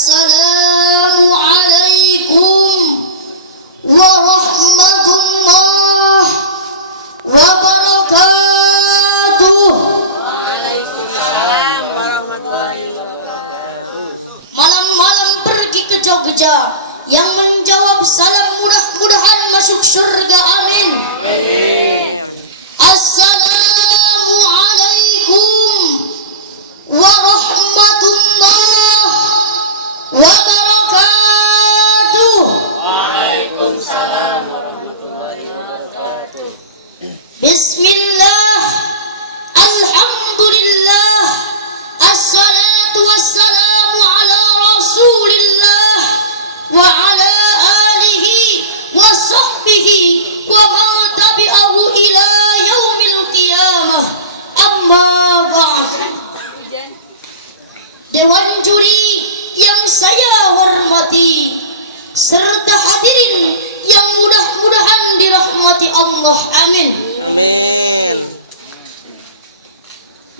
Assalamualaikum warahmatullahi wabarakatuh. Waalaikumsalam warahmatullahi wabarakatuh. Malam-malam pergi ke Jogja, yang menjawab salam mudah-mudahan masuk surga, amin. Assalamualaikum warahmatullahi wabarakatuh. Waalaikumsalam warahmatullahi wabarakatuh. Bismillah, alhamdulillah, assalatu wassalamu ala rasulillah wa ala alihi wa sahbihi wa man tabi'ahu ila yaumil qiyamah, amma ba'd. Dewan juri yang saya hormati serta hadirin yang mudah-mudahan dirahmati Allah, amin.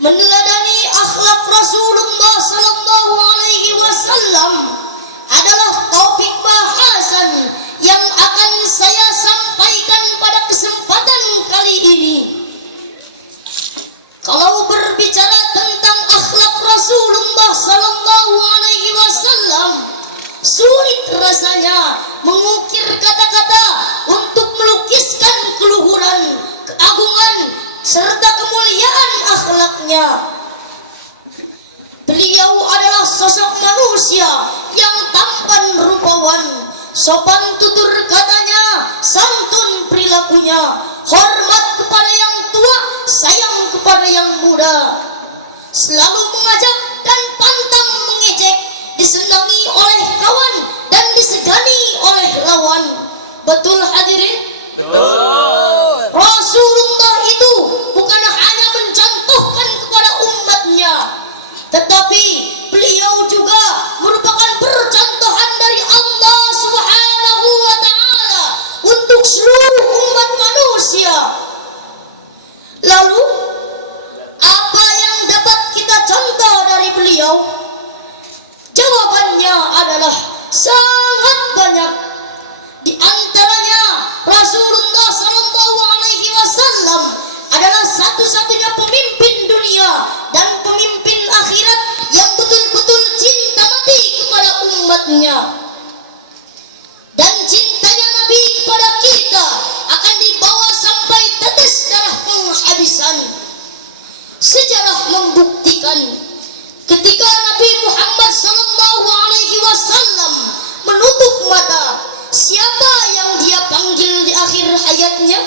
Meneladani akhlak Rasulullah sallallahu alaihi wasallam adalah topik bahasan yang akan saya sampaikan pada kesempatan kali ini. Kalau berbicara tentang akhlak Rasulullah sallallahu alaihi wasallam, sulit rasanya mengukir kata-kata untuk melukiskan keluhuran, keagungan, serta kemuliaan akhlaknya. Beliau adalah sosok manusia yang tampan rupawan, sopan tutur katanya, santun perilakunya, hormat kepada yang tua, sayang kepada yang muda, selalu mengajak dan pantang mengejek, disenangi oleh kawan dan disegani oleh lawan. Betul hadirin? Betul. Rasulullah itu bukan hanya mencontohkan kepada umatnya, tetapi beliau juga merupakan percontohan dari Allah Subhanahu wa ta'ala untuk seluruh umat manusia. Lalu, apa yang dapat kita contoh dari beliau? Jawabannya adalah sangat banyak. Di antaranya, Rasulullah sallallahu alaihi wasallam adalah satu-satunya pemimpin dunia dan pemimpin akhirat yang betul-betul cinta mati kepada umatnya. Dan cintanya Nabi kepada kita akan dibawa sampai tetes darah penghabisan. Sejarah membuktikan ketika Nabi Muhammad sallallahu alaihi wasallam menutup mata, siapa yang dia panggil di akhir hayatnya?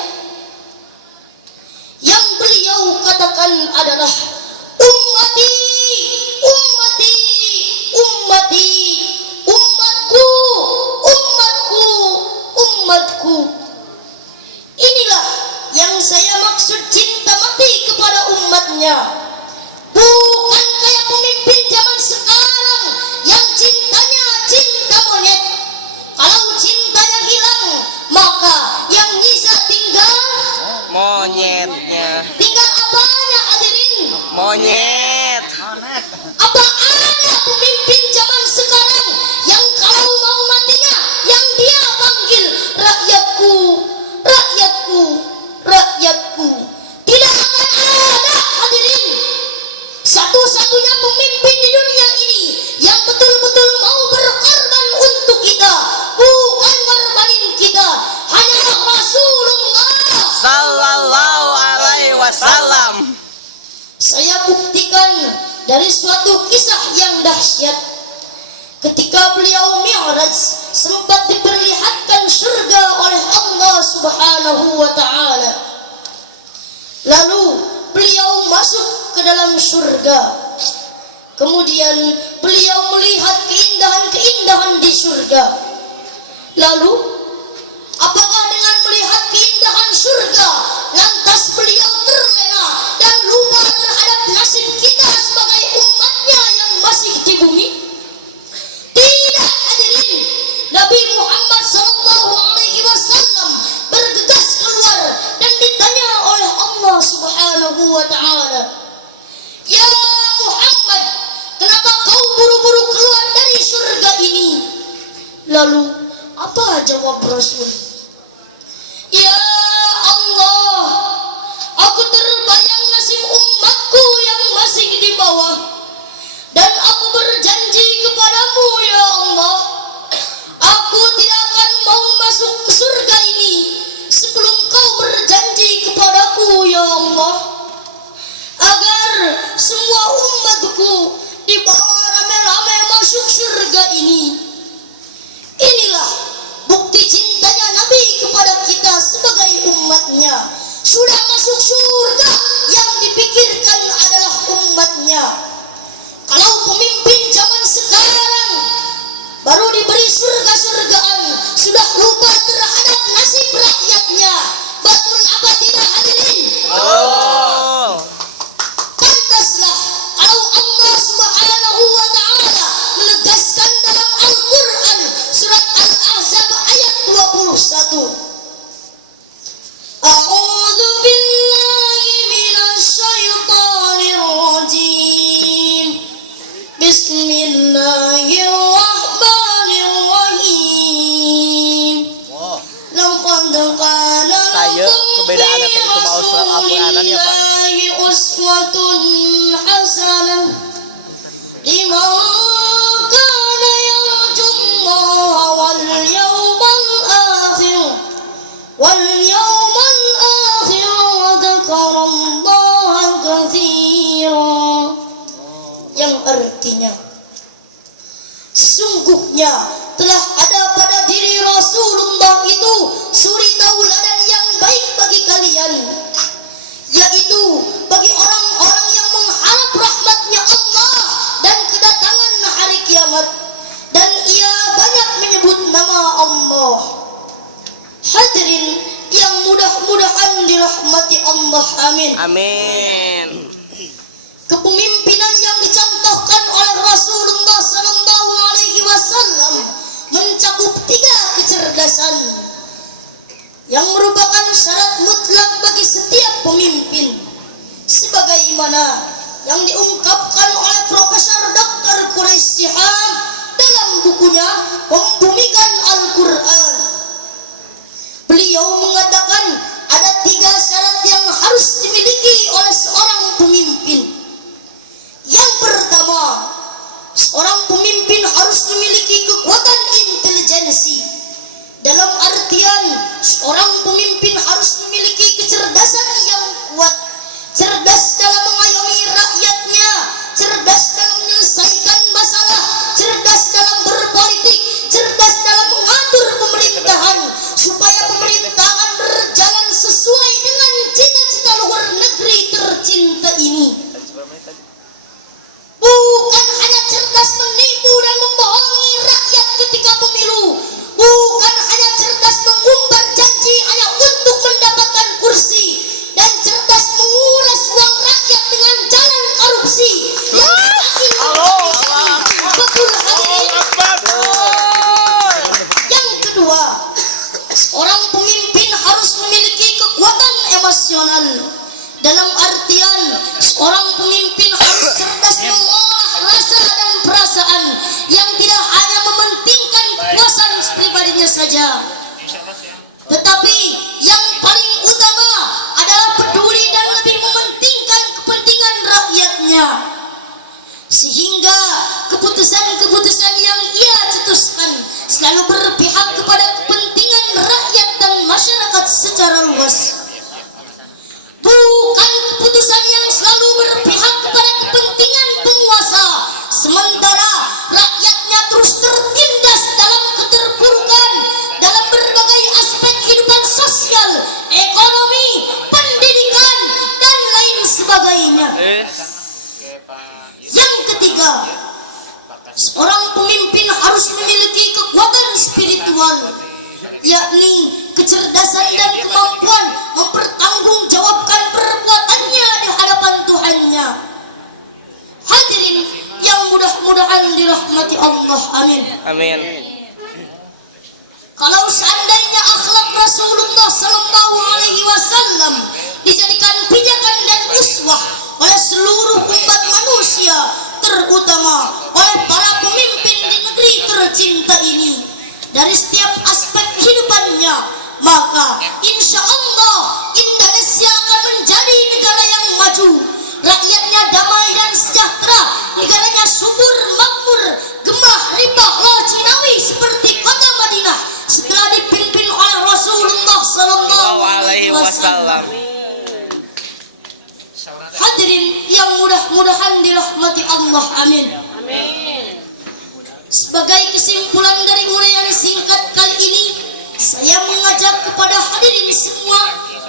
Yang beliau katakan adalah ummati, ummati, ummati, umatku, umatku, umatku. Inilah yang saya maksud cinta mati kepada umatnya. Bukan kayak pemimpin zaman sekarang yang cintanya cinta monyet. Kalau cintanya hilang, maka yang nyisa tinggal Monyetnya. tinggal apanya hadirin? Monyet. Apa ada pemimpin zaman sekarang yang kalau mau matinya yang dia panggil rakyatku, rakyatku, rakyatku? Tidak akan ada hadirin. Satu-satunya pemimpin di dunia ini yang betul-betul mau berkorban untuk kita, bukan ngorbanin kita, hanyalah Rasulullah Sallallahu alaihi wasallam. Saya buktikan dari suatu kisah yang dahsyat. Ketika beliau Mi'raj, sempat diperlihatkan surga oleh Allah Subhanahu wa ta'ala. Lalu beliau masuk ke dalam surga. Kemudian beliau melihat keindahan-keindahan di surga. Lalu, apakah dengan melihat keindahan surga, lantas beliau terlena dan lupa terhadap nasib kita sebagai umatnya yang masih di bumi? Tidak hadirin. Nabi Muhammad sallallahu alaihi wasallam bergegas keluar dan ditanya oleh Allah Subhanahu wa ta'ala, "Ya Muhammad, kenapa kau buru-buru keluar dari surga Lalu apa jawab Rasul? Ya Allah, aku terbayang nasib umatku yang masih di bawah, dan aku berjanji kepadamu ya Allah, aku tidak akan mau masuk ke surga ini sebelum kau berjanji kepadaku ya Allah, agar semua umatku dibawa rame-rame masuk surga ini. Inilah bukti cintanya Nabi kepada kita sebagai umatnya. Sudah masuk surga, yang dipikirkan adalah umatnya. Kalau pemimpin zaman sekarang baru diberi surga-surgaan, sudah lupa terhadap nasib rakyatnya. Betul apa tidak hadirin? Pantaslah kalau Allah Subhanahu wa Ta'ala menegaskan dalam Al-Quran surat Al-Ahzab ayat 21. A'udzu billahi minasy syaithanir rajim. Bismillahirrahmanirrahim. Laqad kana Saya kebedaannya kayak itu mau surat Al-Quranan ya, Pak. Rasulillahi uswatun hasanah liman kana yarjullaha wal yawmal akhir wa dzakarallaha katsiran. Yang artinya, sesungguhnya telah ada pada diri Rasulullah itu suri tauladan yang baik bagi kalian, yaitu bagi orang-orang yang mengharap rahmatnya Allah dan kedatangan hari kiamat, dan ia banyak menyebut nama Allah. Hadirin yang mudah-mudahan dirahmati Allah, amin. Amin. Kepemimpinan yang dicontohkan oleh Rasulullah Sallallahu Alaihi Wasallam mencakup 3 kecerdasan yang merupakan syarat mutlak bagi setiap pemimpin, sebagaimana yang diungkapkan oleh Profesor Dr. Quraish Shihab dalam bukunya Membumikan Al-Quran. Beliau mengatakan ada 3 syarat yang harus dimiliki oleh seorang pemimpin. Yang pertama, seorang pemimpin harus memiliki kekuatan intelijensi. Dalam artian, seorang pemimpin harus memiliki kecerdasan yang kuat, cerdas dalam mengayomi rakyatnya, cerdas dalam menyelesaikan masalah, cerdas dalam berpolitik, cerdas dalam mengatur pemerintahan, supaya pemerintahan berjalan sesuai dengan cita-cita luar negeri tercinta ini. Bukan hanya cerdas menipu dan membohongi rakyat ketika pemilu, bukan hanya cerdas mengumbar janji hanya untuk mendapatkan kursi, dan cerdas menguras uang rakyat dengan jalan korupsi yang betul hadirin. Yang kedua, seorang pemimpin harus memiliki kekuatan emosional. Dalam artian, seorang pemimpin harus cerdas mengolah rasa dan perasaan yang tidak hanya mementingkan kepuasan pribadinya saja, tetapi yang paling utama adalah peduli dan lebih mementingkan kepentingan rakyatnya, sehingga keputusan-keputusan yang ia cetuskan selalu berpihak kepada kepentingan rakyat dan masyarakat secara luas. Bukan keputusan yang selalu berpihak kepada kepentingan penguasa, sementara rakyatnya terus tertindas dalam keterpurukan dalam berbagai aspek kehidupan sosial, ekonomi, pendidikan, dan lain sebagainya. Yang ketiga, seorang pemimpin harus memiliki kekuatan spiritual, yakni kecerdasan dan kemampuan mempertanggungjawabkan perbuatannya di hadapan Tuhannya. Hadirin yang mudah-mudahan dirahmati Allah, amin. Amin. Kalau seandainya akhlak Rasulullah Sallallahu Alaihi Wasallam dijadikan pijakan dan uswah oleh seluruh umat manusia, terutama oleh para pemimpin di negeri tercinta ini, dari setiap aspek kehidupannya, maka insya Allah Indonesia akan menjadi negara yang maju, rakyatnya damai dan sejahtera, negaranya subur makmur, gemah ripah lajinawi seperti kota Madinah setelah dipimpin oleh Rasulullah sallallahu alaihi wasallam. Hadirin yang mudah-mudahan dirahmati Allah, amin. Sebagai kesimpulan dari uraian singkat kali ini, saya mengajak kepada hadirin semua,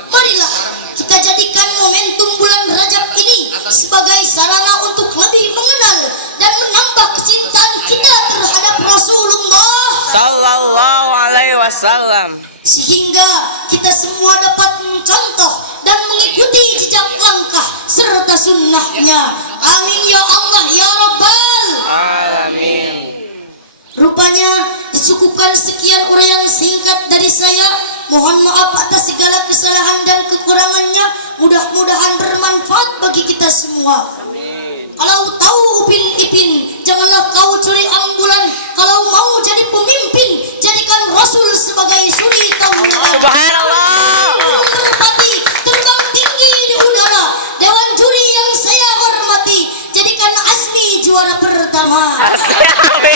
marilah kita jadikan momentum bulan Rajab ini sebagai sarana untuk lebih mengenal dan menambah kecintaan kita terhadap Rasulullah Sallallahu alaihi wasallam. sehingga kita semua dapat mencontoh dan mengikuti jejak langkah serta sunnahnya. Amin ya Allah ya Rabbal. Amin. Rupanya dicukupkan sekian uraian singkat dari saya. Mohon maaf atas segala kesalahan dan kekurangannya. Mudah-mudahan bermanfaat bagi kita semua. Kalau tahu Upin Ipin, janganlah kau curi ambulan. Kalau mau jadi pemimpin, jadikan Rasul sebagai suri tauladan. Subhanallah. Merpati terbang tinggi di udara. Dewan juri yang saya hormati, jadikan Azmi juara pertama. Amin.